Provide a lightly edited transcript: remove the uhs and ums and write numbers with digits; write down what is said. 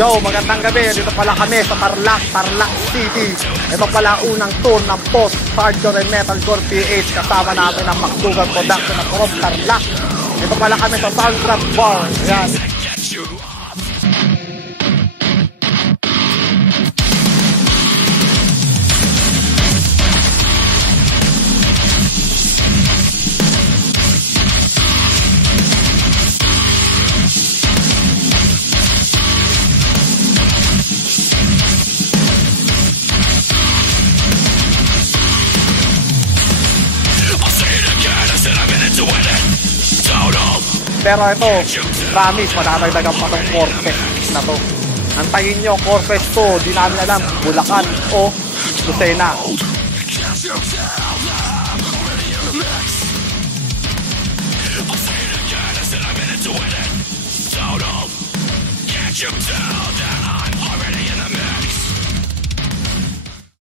Yo, magandang gabi. Dito pala kami sa Tarlac City. Ito pala unang tour ng post-hardcore and metalcore PH. Kasama natin ang McDougal Production ng From Tarlac. Ito pala kami sa Soundtrack Bar. Yan. Pero ito, promise, madadagdagan pa tong Corpus na to. Antayin nyo, Corpus to, di namin alam, Bulacan o Lucena. Can't you tell that